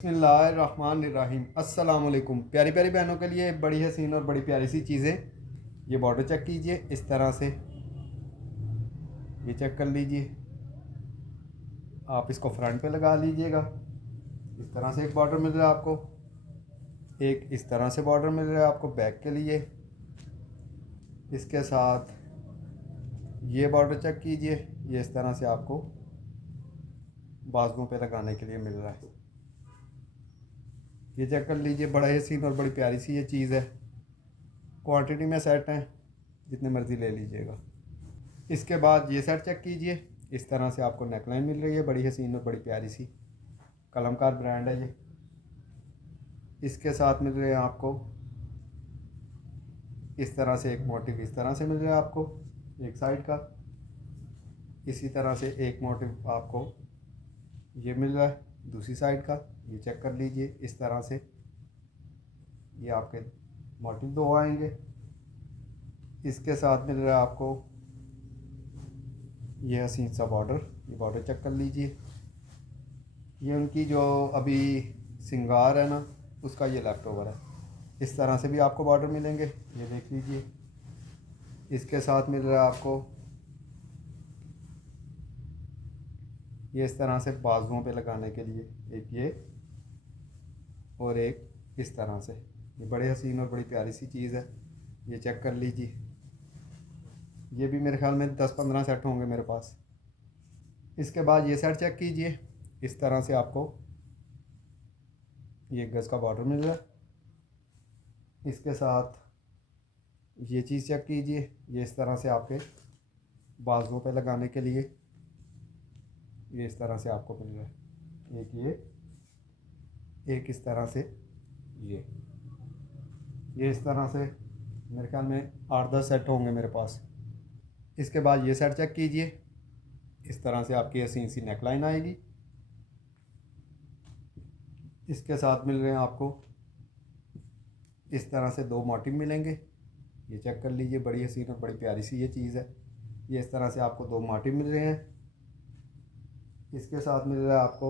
बिस्मिल्लाहिर्रहमानिर्रहीम। अस्सलाम वालेकुम। प्यारी प्यारी बहनों के लिए बड़ी हसीन और बड़ी प्यारी सी चीज़ें। ये बॉर्डर चेक कीजिए इस तरह से, ये चेक कर लीजिए। आप इसको फ्रंट पे लगा लीजिएगा। इस तरह से एक बॉर्डर मिल रहा है आपको, एक इस तरह से बॉर्डर मिल रहा है आपको बैक के लिए। इसके साथ ये बॉर्डर चेक कीजिए, ये इस तरह से आपको बाजुओं पे लगाने के लिए मिल रहा है। ये चेक कर लीजिए, बड़ा हसीन और बड़ी प्यारी सी ये चीज़ है। क्वांटिटी में सेट हैं, जितने मर्ज़ी ले लीजिएगा। इसके बाद ये सेट चेक कीजिए, इस तरह से आपको नेकलाइन मिल रही है, बड़ी हसीन और बड़ी प्यारी सी। कलमकार ब्रांड है ये। इसके साथ मिल रहे हैं आपको इस तरह से एक मोटिव, इस तरह से मिल रहा है आपको एक साइड का। इसी तरह से एक मोटिव आपको ये मिल रहा है दूसरी साइड का। ये चेक कर लीजिए, इस तरह से ये आपके मोटिव दो आएंगे। इसके साथ मिल रहा है आपको ये हसीन सा बॉर्डर। ये बॉर्डर चेक कर लीजिए, ये उनकी जो अभी सिंगार है ना, उसका ये लेफ्ट ओवर है। इस तरह से भी आपको बॉर्डर मिलेंगे, ये देख लीजिए। इसके साथ मिल रहा है आपको ये इस तरह से बाजुओं पे लगाने के लिए, एक ये और एक इस तरह से। ये बड़े हसीन और बड़ी प्यारी सी चीज़ है, ये चेक कर लीजिए। ये भी मेरे ख्याल में 10-15 सेट होंगे मेरे पास। इसके बाद ये सेट चेक कीजिए, इस तरह से आपको ये गज़ का बॉर्डर मिल रहा है। इसके साथ ये चीज़ चेक कीजिए, ये इस तरह से आपके बाजुओं पे लगाने के लिए ये इस तरह से आपको मिल रहा है। एक ये, एक इस तरह से ये इस तरह से मेरे ख्याल में 8-10 सेट होंगे मेरे पास। इसके बाद ये सेट चेक कीजिए, इस तरह से आपकी हसीन सी नेकलाइन आएगी। इसके साथ मिल रहे हैं आपको इस तरह से दो मोटिव मिलेंगे, ये चेक कर लीजिए। बड़ी हसीन और बड़ी प्यारी सी ये चीज़ है। ये इस तरह से आपको दो मोटिव मिल रहे हैं। इसके साथ मिल रहा है आपको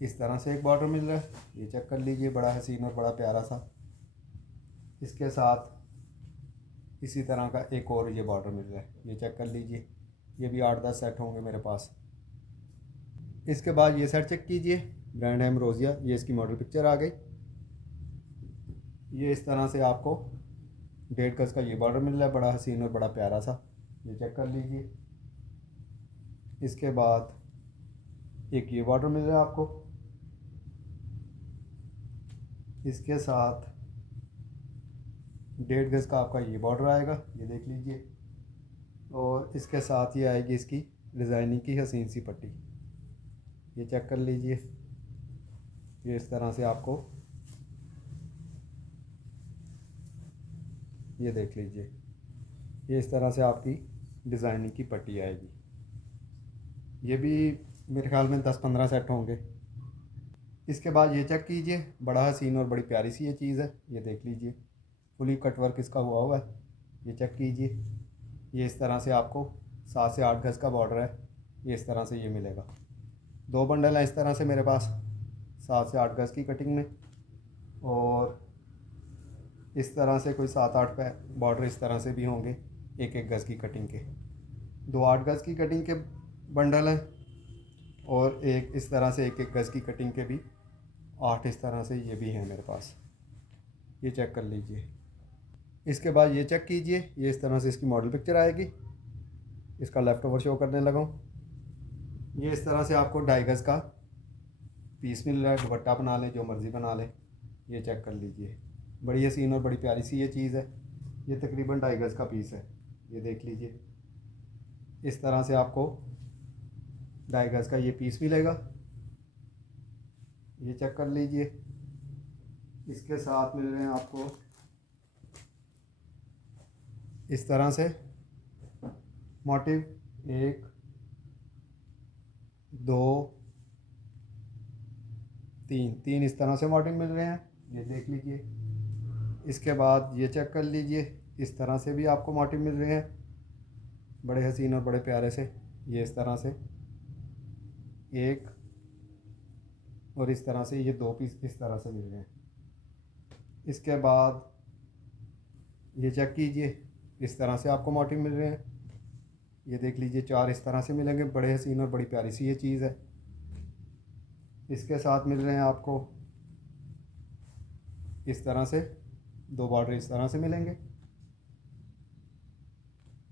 इस तरह से एक बॉर्डर मिल रहा है, ये चेक कर लीजिए, बड़ा हसीन और बड़ा प्यारा सा। इसके साथ इसी तरह का एक और ये बॉर्डर मिल रहा है, ये चेक कर लीजिए। ये भी 8-10 सेट होंगे मेरे पास। इसके बाद ये सेट चेक कीजिए, ब्रांड है एम्ब्रोसिया। ये इसकी मॉडल पिक्चर आ गई। ये इस तरह से आपको 1.5 गज़ का ये बॉर्डर मिल रहा है, बड़ा हसीन और बड़ा प्यारा सा, ये चेक कर लीजिए। इसके बाद एक ये बॉर्डर मिल रहा है आपको। इसके साथ 1.5 गज़ का आपका ये बॉर्डर आएगा, ये देख लीजिए। और इसके साथ ये आएगी इसकी डिज़ाइनिंग की हसीन सी पट्टी, ये चेक कर लीजिए। ये इस तरह से आपको ये देख लीजिए, ये इस तरह से आपकी डिज़ाइनिंग की पट्टी आएगी। ये भी मेरे ख्याल में 10-15 सेट होंगे। इसके बाद ये चेक कीजिए, बड़ा हसीन और बड़ी प्यारी सी ये चीज़ है, ये देख लीजिए। फुली कट वर्क इसका हुआ है, ये चेक कीजिए। ये इस तरह से आपको 7 से 8 गज़ का बॉर्डर है, ये इस तरह से ये मिलेगा। दो बंडल हैं इस तरह से मेरे पास 7 से 8 गज़ की कटिंग में। और इस तरह से कोई 7-8 पे बॉर्डर इस तरह से भी होंगे, 1-1 गज़ की कटिंग के। 2 8 गज़ की कटिंग के बंडल हैं, और एक इस तरह से 1-1 गज़ की कटिंग के भी 8 इस तरह से ये भी हैं मेरे पास, ये चेक कर लीजिए। इसके बाद ये चेक कीजिए, ये इस तरह से इसकी मॉडल पिक्चर आएगी। इसका लेफ़्ट ओवर शो करने लगा हूँ। ये इस तरह से आपको 2.5 गज़ का पीस मिल रहा है, दुपट्टा बना लें, जो मर्ज़ी बना लें, ये चेक कर लीजिए। बड़ी हसीन और बड़ी प्यारी सी ये चीज़ है। ये तकरीबन 2.5 गज़ का पीस है, ये देख लीजिए। इस तरह से आपको 2.5 गज़ का ये पीस मिलेगा, ये चेक कर लीजिए। इसके साथ मिल रहे हैं आपको इस तरह से मोटिव, 1 2 3 इस तरह से मोटिव मिल रहे हैं, ये देख लीजिए। इसके बाद ये चेक कर लीजिए, इस तरह से भी आपको मोटिव मिल रहे हैं, बड़े हसीन और बड़े प्यारे से। ये इस तरह से 1 और इस तरह से ये 2 पीस इस तरह से मिल रहे हैं। इसके बाद ये चेक कीजिए, इस तरह से आपको मोटिव मिल रहे हैं। ये देख लीजिए 4 इस तरह से मिलेंगे, बड़े हसीन और बड़ी प्यारी सी ये चीज़ है। इसके साथ मिल रहे हैं आपको इस तरह से 2 बॉर्डर इस तरह से मिलेंगे।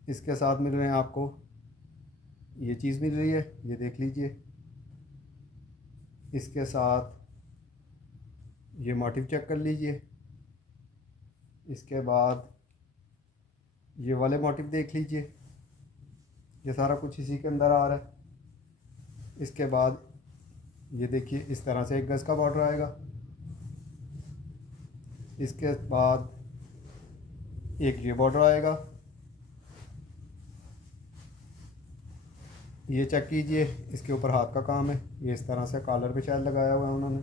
इसके साथ मिल रहे हैं आपको ये चीज़ मिल रही है, ये देख लीजिए। इसके साथ ये मोटिव चेक कर लीजिए। इसके बाद ये वाले मोटिव देख लीजिए, ये सारा कुछ इसी के अंदर आ रहा है। इसके बाद ये देखिए इस तरह से 1 गज़ का बॉर्डर आएगा। इसके बाद एक ये बॉर्डर आएगा, ये चेक कीजिए, इसके ऊपर हाथ का काम है, ये इस तरह से कॉलर पे शायद लगाया हुआ है उन्होंने।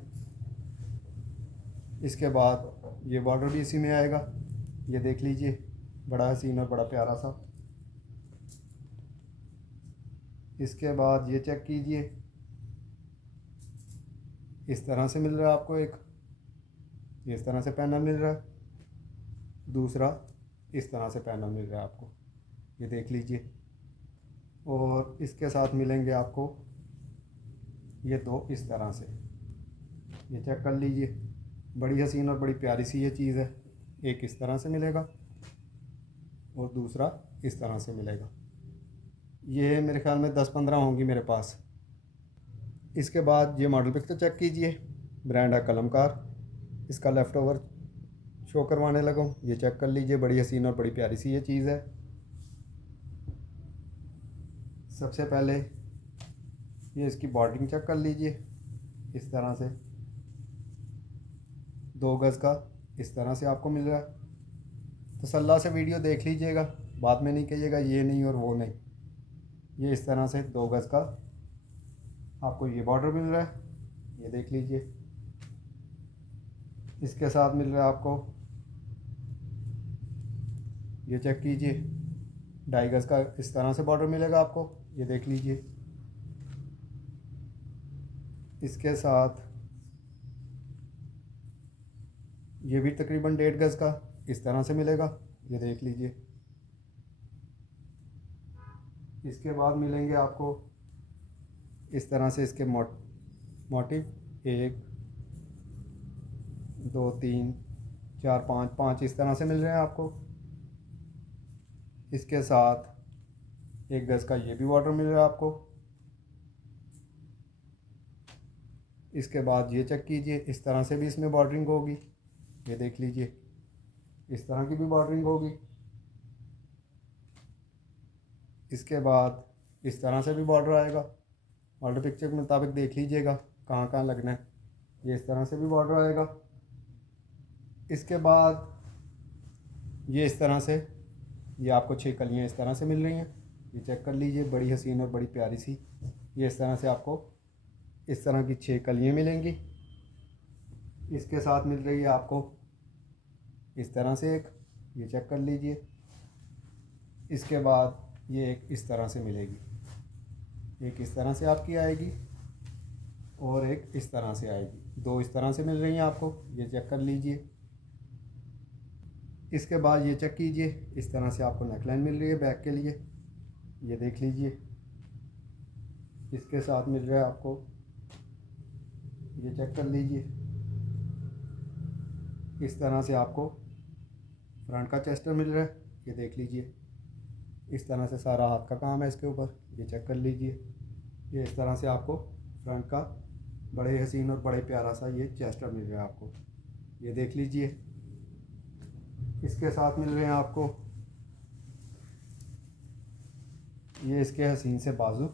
इसके बाद ये बॉर्डर भी इसी में आएगा, ये देख लीजिए, बड़ा हसीन और बड़ा प्यारा सा। इसके बाद ये चेक कीजिए, इस तरह से मिल रहा है आपको एक, ये इस तरह से पैनल मिल रहा है, दूसरा इस तरह से पैनल मिल रहा है आपको, ये देख लीजिए। और इसके साथ मिलेंगे आपको ये 2 इस तरह से, ये चेक कर लीजिए, बड़ी हसीन और बड़ी प्यारी सी ये चीज़ है। एक इस तरह से मिलेगा और दूसरा इस तरह से मिलेगा। ये मेरे ख्याल में 10-15 होंगी मेरे पास। इसके बाद ये मॉडल पिक्चर चेक कीजिए, ब्रांड है कलमकार, इसका लेफ़्ट ओवर शो करवाने लगा हूँ, ये चेक कर लीजिए, बड़ी हसीन और बड़ी प्यारी सी ये चीज़ है। सबसे पहले ये इसकी बॉर्डरिंग चेक कर लीजिए, इस तरह से 2 गज़ का इस तरह से आपको मिल रहा है। तसल्ला से वीडियो देख लीजिएगा, बाद में नहीं कहिएगा ये नहीं और वो नहीं। ये इस तरह से 2 गज़ का आपको ये बॉर्डर मिल रहा है, ये देख लीजिए। इसके साथ मिल रहा है आपको, ये चेक कीजिए, 2.5 गज़ का इस तरह से बॉर्डर मिलेगा आपको, ये देख लीजिए। इसके साथ ये भी तकरीबन 1.5 गज़ का इस तरह से मिलेगा, ये देख लीजिए। इसके बाद मिलेंगे आपको इस तरह से इसके मोटिव 1 2 3 4 5 इस तरह से मिल रहे हैं आपको। इसके साथ 1 गज़ का ये भी बॉर्डर मिल रहा है आपको। इसके बाद ये चेक कीजिए, इस तरह से भी इसमें बॉर्डरिंग होगी, ये देख लीजिए, इस तरह की भी बॉर्डरिंग होगी। इसके बाद इस तरह से भी बॉर्डर आएगा, ऑर्डर पिक्चर के मुताबिक देख लीजिएगा कहाँ कहाँ लगना है, ये इस तरह से भी बॉर्डर आएगा। इसके बाद ये इस तरह से, ये आपको 6 कलियाँ इस तरह से मिल रही हैं, ये चेक कर लीजिए, बड़ी हसीन और बड़ी प्यारी सी, ये इस तरह से आपको इस तरह की 6 कलियाँ मिलेंगी। इसके साथ मिल रही है आपको इस तरह से एक, ये चेक कर लीजिए। इसके बाद ये एक इस तरह से मिलेगी, एक इस तरह से आपकी आएगी और एक इस तरह से आएगी, 2 इस तरह से मिल रही हैं आपको, ये चेक कर लीजिए। इसके बाद ये चेक कीजिए, इस तरह से आपको नेकलाइन मिल रही है बैक के लिए, ये देख लीजिए। इसके साथ मिल रहा है आपको, ये चेक कर लीजिए, इस तरह से आपको फ्रंट का चेस्टर मिल रहा है, ये देख लीजिए। इस तरह से सारा हाथ का काम है इसके ऊपर, ये चेक कर लीजिए। ये इस तरह से आपको फ्रंट का बड़े हसीन और बड़े प्यारा सा ये चेस्टर मिल रहा है आपको, ये देख लीजिए। इसके साथ मिल रहे हैं आपको ये इसके हसीन से बाजू,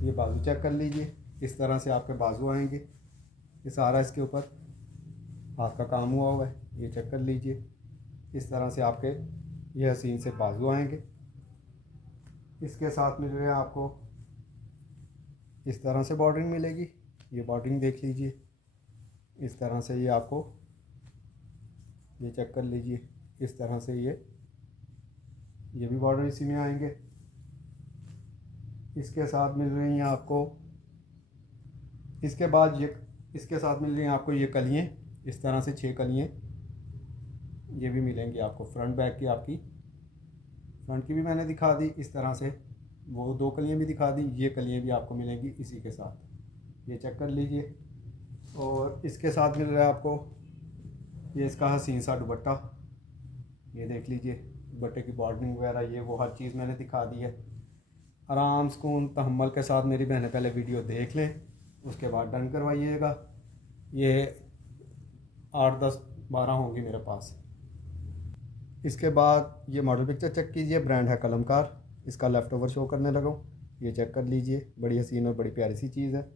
ये बाजू चेक कर लीजिए, इस तरह से आपके बाजू आएंगे, ये सारा इसके ऊपर हाथ का काम हुआ हुआ है, ये चेक कर लीजिए। इस तरह से आपके ये हसीन से बाजू आएंगे। इसके साथ मिल रहे हैं आपको इस तरह से बॉर्डरिंग मिलेगी, ये बॉर्डरिंग देख लीजिए, इस तरह से ये आपको, ये चेक कर लीजिए, इस तरह से ये भी बॉर्डर इसी में आएंगे। इसके साथ मिल रही हैं आपको इसके बाद ये इसके साथ मिल रही हैं आपको ये कलियाँ, इस तरह से 6 कलियाँ ये भी मिलेंगी आपको। फ्रंट बैक की आपकी, फ्रंट की भी मैंने दिखा दी इस तरह से, वो 2 कलियाँ भी दिखा दी, ये कलियाँ भी आपको मिलेंगी इसी के साथ। ये चेक कर लीजिए। और इसके साथ मिल रहा है आपको ये इसका हसीन सा दुपट्टा, ये देख लीजिए। दुपट्टे की बॉर्डरिंग वगैरह ये वो हर चीज़ मैंने दिखा दी है। आराम सुकून तहम्मुल के साथ मेरी बहनें पहले वीडियो देख लें, उसके बाद डन करवाइएगा। ये 8 10 12 होंगी मेरे पास। इसके बाद ये मॉडल पिक्चर चेक कीजिए, ब्रांड है कलमकार, इसका लेफ़्ट ओवर शो करने लगा हूँ, ये चेक कर लीजिए। बड़ी हसीन और बड़ी प्यारी सी चीज़ है।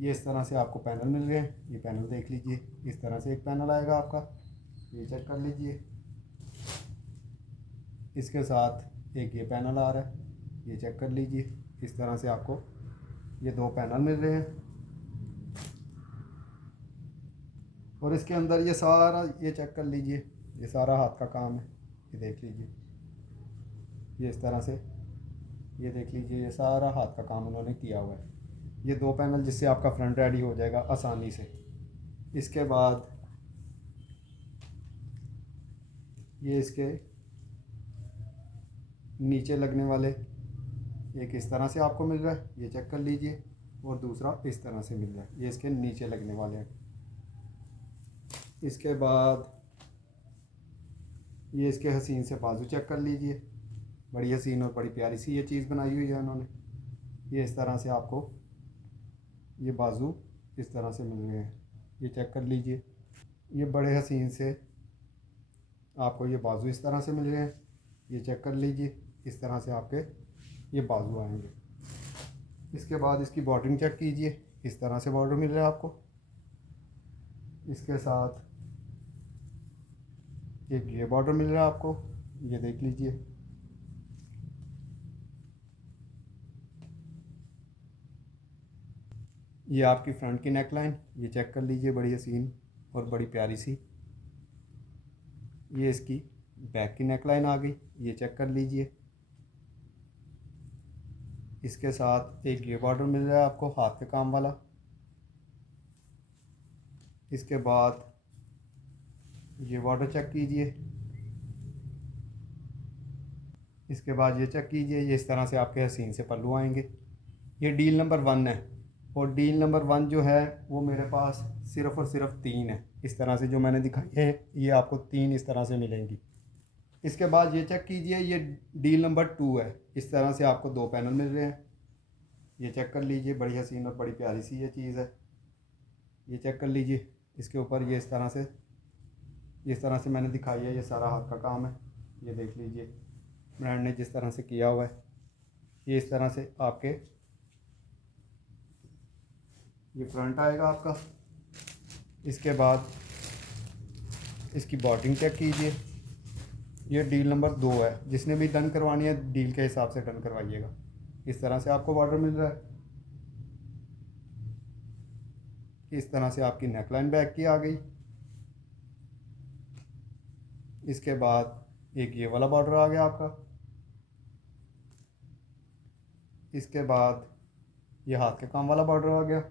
ये इस तरह से आपको पैनल मिल रहे हैं, ये पैनल देख लीजिए। इस तरह से एक पैनल आएगा आपका, ये चेक कर लीजिए। इसके साथ एक ये पैनल आ रहा है, ये चेक कर लीजिए। इस तरह से आपको ये 2 पैनल मिल रहे हैं। और इसके अंदर ये सारा ये चेक कर लीजिए, ये सारा हाथ का काम है, ये देख लीजिए। ये इस तरह से ये देख लीजिए, ये सारा हाथ का काम उन्होंने किया हुआ है। ये 2 पैनल जिससे आपका फ्रंट रेडी हो जाएगा आसानी से। इसके बाद ये इसके नीचे लगने वाले एक इस तरह से आपको मिल रहा है, ये चेक कर लीजिए। और दूसरा इस तरह से मिल रहा है, ये इसके नीचे लगने वाले हैं। इसके बाद ये इसके हसीन से बाजू चेक कर लीजिए। बड़ी हसीन और बड़ी प्यारी सी ये चीज़ बनाई हुई है उन्होंने। ये इस तरह से आपको ये बाजू इस तरह से मिल रहे हैं, ये चेक कर लीजिए। ये बड़े हसीन से आपको ये बाजू इस तरह से मिल रहे हैं, ये चेक कर लीजिए। इस तरह से आपके ये बाजू आएंगे। इसके बाद इसकी बॉर्डरिंग चेक कीजिए, इस तरह से बॉर्डर मिल रहा है आपको। इसके साथ एक ये बॉर्डर मिल रहा है आपको, ये देख लीजिए। ये आपकी फ्रंट की नेक लाइन, ये चेक कर लीजिए, बड़ी हसीन और बड़ी प्यारी सी। ये इसकी बैक की नेक लाइन आ गई, ये चेक कर लीजिए। इसके साथ एक ये बॉर्डर मिल रहा है आपको हाथ के काम वाला। इसके बाद ये बॉर्डर चेक कीजिए। इसके बाद ये चेक कीजिए, ये इस तरह से आपके हसीन से पल्लू आएंगे। ये डील नंबर 1 है, और डील नंबर 1 जो है वो मेरे पास सिर्फ़ और सिर्फ 3 है। इस तरह से जो मैंने दिखाई है ये आपको 3 इस तरह से मिलेंगी। इसके बाद ये चेक कीजिए, ये डील नंबर 2 है। इस तरह से आपको 2 पैनल मिल रहे हैं, ये चेक कर लीजिए। बड़ी हसीन और बड़ी प्यारी सी ये चीज़ है, ये चेक कर लीजिए। इसके ऊपर ये इस तरह से मैंने दिखाई है, ये सारा हाथ का काम है, ये देख लीजिए। ब्रांड ने जिस तरह से किया हुआ है, ये इस तरह से आपके ये फ्रंट आएगा आपका। इसके बाद इसकी बॉर्डरिंग चेक कीजिए, ये डील नंबर 2 है। जिसने भी डन करवानी है डील के हिसाब से डन करवाइएगा। इस तरह से आपको बॉर्डर मिल रहा है। इस तरह से आपकी नेकलाइन बैक की आ गई। इसके बाद एक ये वाला बॉर्डर आ गया आपका। इसके बाद ये हाथ के काम वाला बॉर्डर आ गया।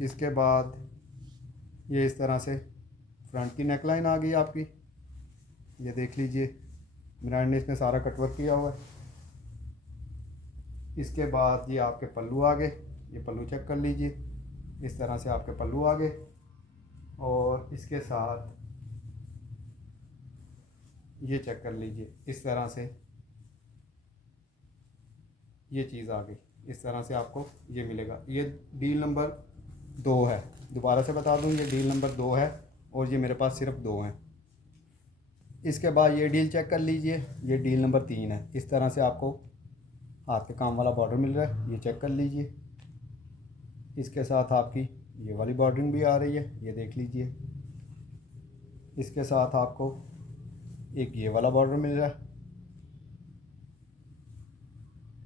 इसके बाद ये इस तरह से फ्रंट की नेकलाइन आ गई आपकी, ये देख लीजिए। ब्रांड ने इसमें सारा कटवर्क किया हुआ है। इसके बाद ये आपके पल्लू आ गए, ये पल्लू चेक कर लीजिए। इस तरह से आपके पल्लू आ गए। और इसके साथ ये चेक कर लीजिए, इस तरह से ये चीज़ आ गई। इस तरह से आपको ये मिलेगा। ये डील नंबर 2 है, दोबारा से बता दूं, ये डील नंबर 2 है और ये मेरे पास सिर्फ 2 हैं। इसके बाद ये डील चेक कर लीजिए, ये डील नंबर 3 है। इस तरह से आपको हाथ के काम वाला बॉर्डर मिल रहा है, ये चेक कर लीजिए। इसके साथ आपकी ये वाली बॉर्डरिंग भी आ रही है, ये देख लीजिए। इसके साथ आपको एक ये वाला बॉर्डर मिल रहा है।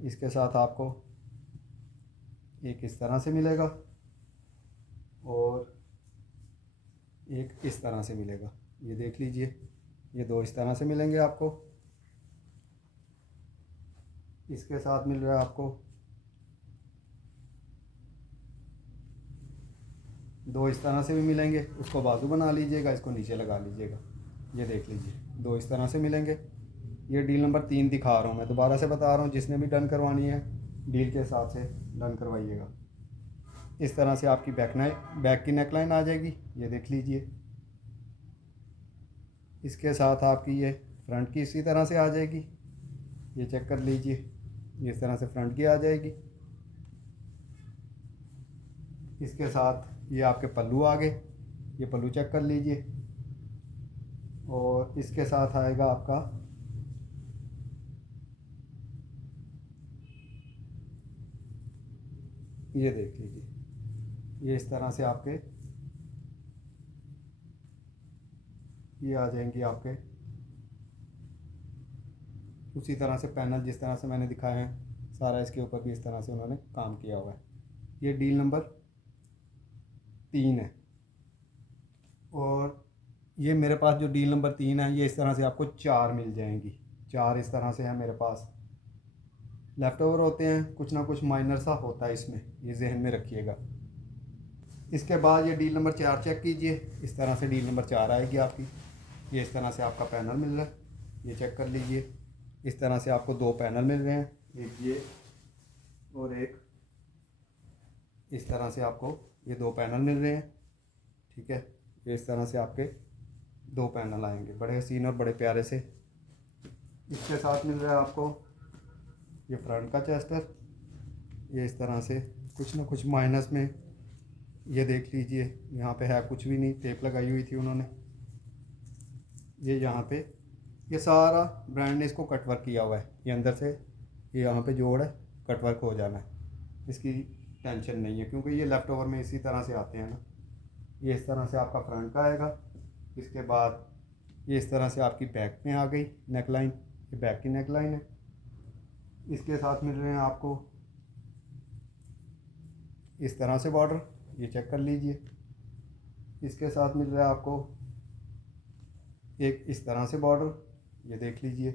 इसके साथ आपको एक इस तरह से मिलेगा और एक इस तरह से मिलेगा, ये देख लीजिए। ये 2 इस तरह से मिलेंगे आपको। इसके साथ मिल रहा है आपको 2 इस तरह से भी मिलेंगे, उसको बाजू बना लीजिएगा, इसको नीचे लगा लीजिएगा। ये देख लीजिए 2 इस तरह से मिलेंगे। ये डील नंबर 3 दिखा रहा हूँ मैं, दोबारा से बता रहा हूँ, जिसने भी डन करवानी है डील के हिसाब से डन करवाइएगा। इस तरह से आपकी बैक की नेकलाइन आ जाएगी, ये देख लीजिए। इसके साथ आपकी ये फ्रंट की इसी तरह से आ जाएगी, ये चेक कर लीजिए, इस तरह से फ्रंट की आ जाएगी। इसके साथ ये आपके पल्लू आ गए, ये पल्लू चेक कर लीजिए। और इसके साथ आएगा आपका ये देख लीजिए, ये इस तरह से आपके ये आ जाएंगी आपके उसी तरह से पैनल जिस तरह से मैंने दिखाए हैं सारा, इसके ऊपर भी इस तरह से उन्होंने काम किया हुआ है। ये डील नंबर 3 है। और ये मेरे पास जो डील नंबर 3 है, ये इस तरह से आपको 4 मिल जाएंगी। 4 इस तरह से है मेरे पास। लेफ़्ट ओवर होते हैं, कुछ ना कुछ माइनर सा होता है इसमें, ये जहन में रखिएगा। इसके बाद ये डील नंबर 4 चेक कीजिए, इस तरह से डील नंबर 4 आएगी आपकी। ये इस तरह से आपका पैनल मिल रहा है, ये चेक कर लीजिए। इस तरह से आपको 2 पैनल मिल रहे हैं, एक ये और एक इस तरह से आपको ये 2 पैनल मिल रहे हैं। ठीक है, ये इस तरह से आपके 2 पैनल आएंगे, बड़े हसीन और बड़े प्यारे से। इसके साथ मिल रहा है आपको ये फ्रंट का चेस्टर, ये इस तरह से कुछ ना कुछ माइनस में, ये देख लीजिए। यहाँ पे है कुछ भी नहीं, टेप लगाई हुई थी उन्होंने। ये यहाँ पे ये सारा ब्रांड ने इसको कटवर्क किया हुआ है, ये अंदर से ये यहाँ पे जोड़ है, कटवर्क हो जाना है, इसकी टेंशन नहीं है, क्योंकि ये लेफ़्ट ओवर में इसी तरह से आते हैं ना। ये इस तरह से आपका फ्रंट का आएगा। इसके बाद ये इस तरह से आपकी बैक में आ गई नेकलाइन, ये बैक की नेकलाइन है। इसके साथ मिल रहे हैं आपको इस तरह से बॉर्डर, ये चेक कर लीजिए। इसके साथ मिल रहा है आपको एक इस तरह से बॉर्डर, ये देख लीजिए।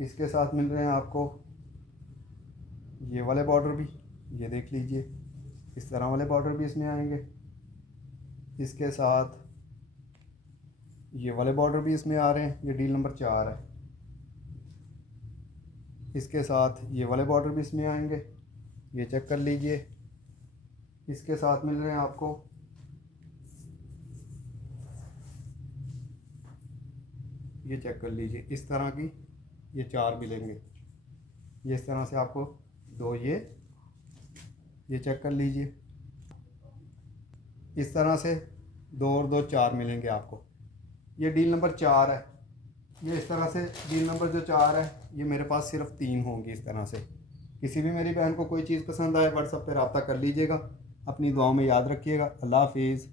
इसके साथ मिल रहे हैं आपको ये वाले बॉर्डर भी, ये देख लीजिए। इस तरह वाले बॉर्डर भी इसमें आएंगे। इसके साथ ये वाले बॉर्डर भी इसमें आ रहे हैं, ये डील नंबर 4 है। इसके साथ ये वाले बॉर्डर भी इसमें आएंगे, ये चेक कर लीजिए। इसके साथ मिल रहे हैं आपको ये चेक कर लीजिए, इस तरह की ये 4 मिलेंगे। ये इस तरह से आपको 2 ये चेक कर लीजिए। इस तरह से 2 और 2 4 मिलेंगे आपको। ये डील नंबर 4 है। ये इस तरह से डील नंबर जो 4 है, ये मेरे पास सिर्फ 3 होंगी इस तरह से। किसी भी मेरी बहन को कोई चीज़ पसंद आए व्हाट्सएप पर रब्ता कर लीजिएगा। अपनी दुआओं में याद रखिएगा। अल्लाह हाफिज़।